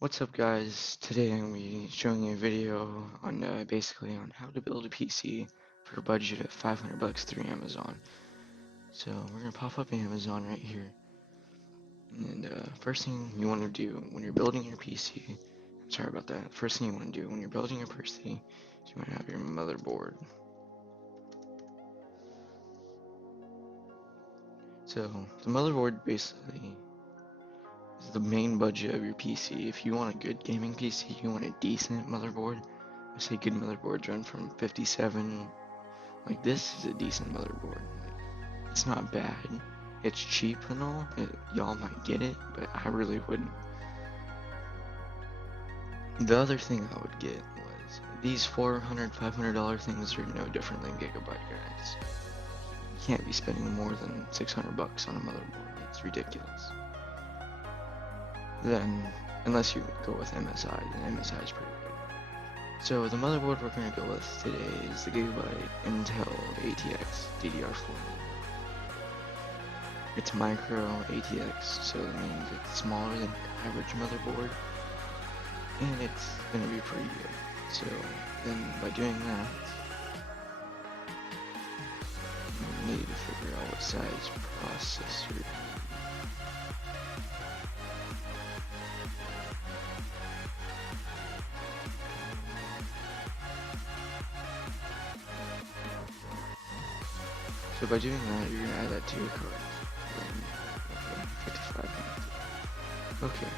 What's up guys, today I'm going to be showing you a video on basically on how to build a PC for a budget of 500 bucks through Amazon. So we're going to pop up Amazon right here, and first thing you want to do when you're building your PC, sorry about that, first thing you want to do when you're building your PC is you want to have your motherboard. So the motherboard basically is the main budget of your PC. If you want a good gaming PC, you want a decent motherboard. I say good motherboards run from 57. Like, this is a decent motherboard. Like, it's not bad. It's cheap and all. Y'all might get it, but I really wouldn't. The other thing I would get was these $400, $500 things are no different than Gigabyte guys. You can't be spending more than 600 bucks on a motherboard. It's ridiculous. Then, unless you go with MSI, then MSI is pretty good. So the motherboard we're going to go with today is the Gigabyte Intel ATX DDR4. It's micro ATX, so that means it's smaller than your average motherboard, and it's going to be pretty good. So then by doing that, you need to figure out what size processor. So by doing that, you're going to add that to your card. Then, 55. Okay.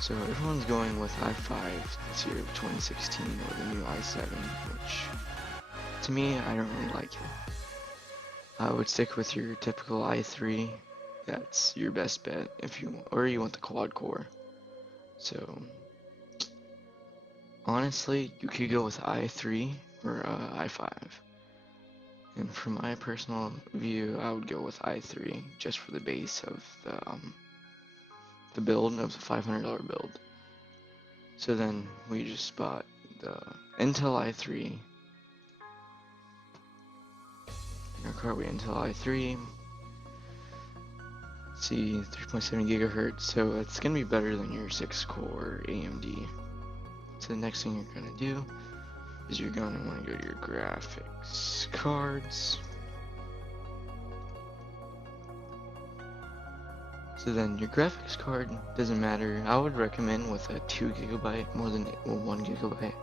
So everyone's going with i5 this year of 2016 or the new i7, which to me, I don't really like it. I would stick with your typical i3. That's your best bet if you want the quad core. So honestly, you could go with i3 or i5. And from my personal view, I would go with i3 just for the base of the build of the $500 build. So then we just bought the Intel i3. In our cart we Intel i3. See, 3.7 gigahertz, so it's gonna be better than your 6-core AMD. So the next thing you're gonna do is you're gonna want to go to your graphics cards. So then your graphics card doesn't matter. I would recommend with a 2 gigabyte more than 1 gigabyte.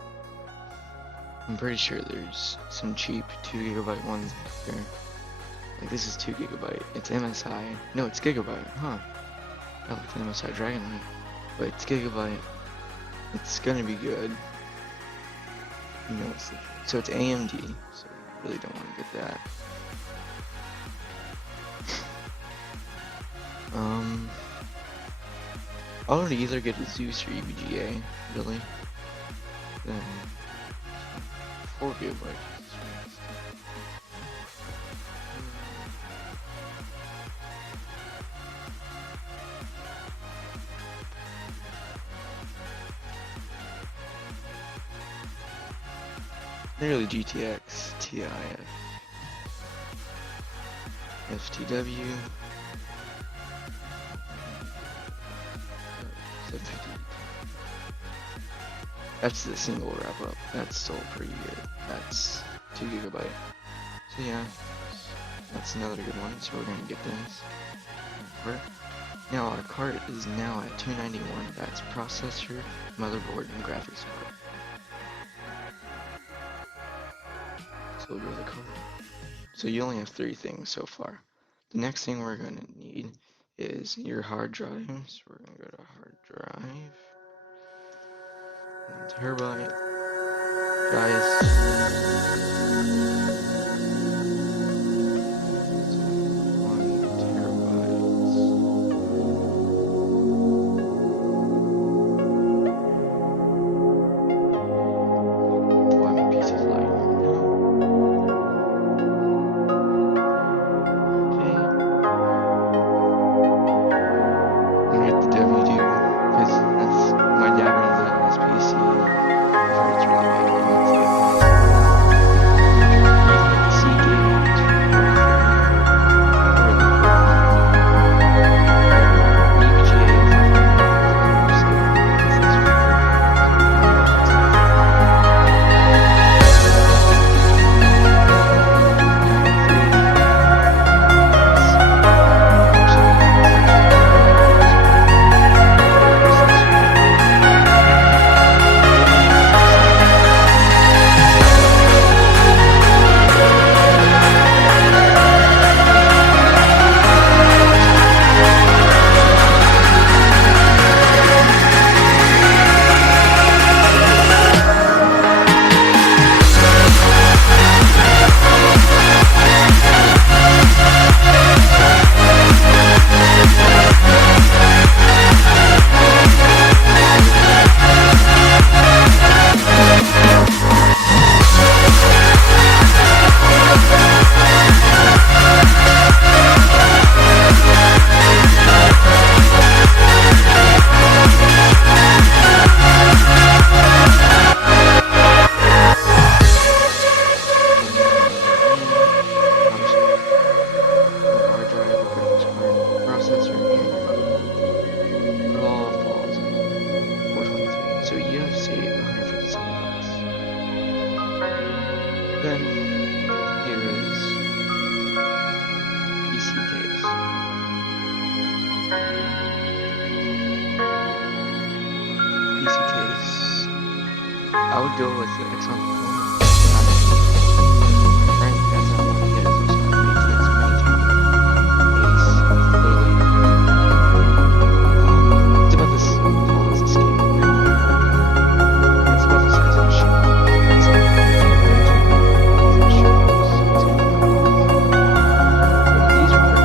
I'm pretty sure there's some cheap 2 gigabyte ones out there. Like, this is 2 gigabyte. It's MSI. No, it's Gigabyte. Huh. I like the MSI Dragonite. But it's Gigabyte. It's gonna be good. You know, so it's AMD. So you really don't want to get that. I would either get a Zeus or EVGA, really. Then 4 gigabytes. Nearly GTX, TI, FTW, 750. That's the single wrap up. That's still pretty good. That's 2 gigabyte. So yeah, that's another good one. So we're gonna get this. Now our cart is now at $291. That's processor, motherboard, and graphics card. So we'll go to the card. So you only have 3 things so far. The next thing we're gonna need is your hard drive. So we're gonna go to hard drive. And terabyte. Guys. Then here is PC case. PC case. I would go with the Xbox One. My friend has that one. He has those many kids, many times. Ace, literally. It's about this tall as a skate. It's about the size of a shoe. It's like 32 pounds. These are pretty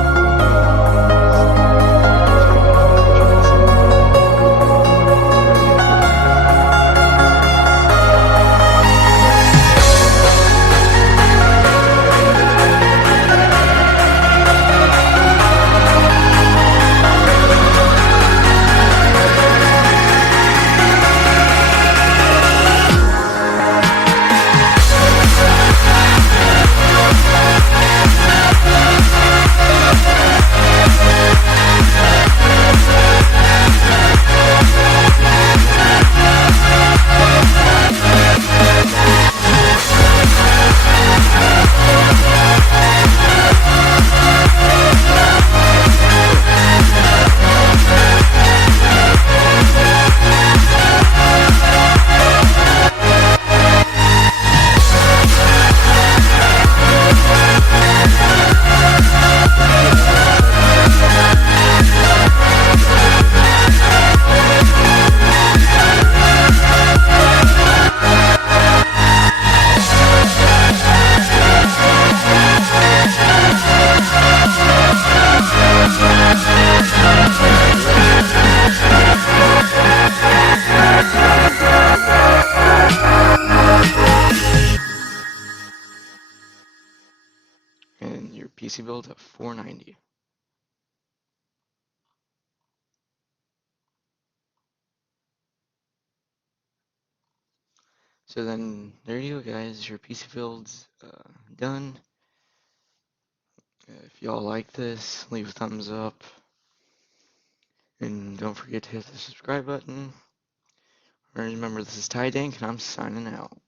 and your PC build at 490. So then there you go, guys. Your PC build's done. If y'all like this, leave a thumbs up. And don't forget to hit the subscribe button. Remember, this is Ty Dank, and I'm signing out.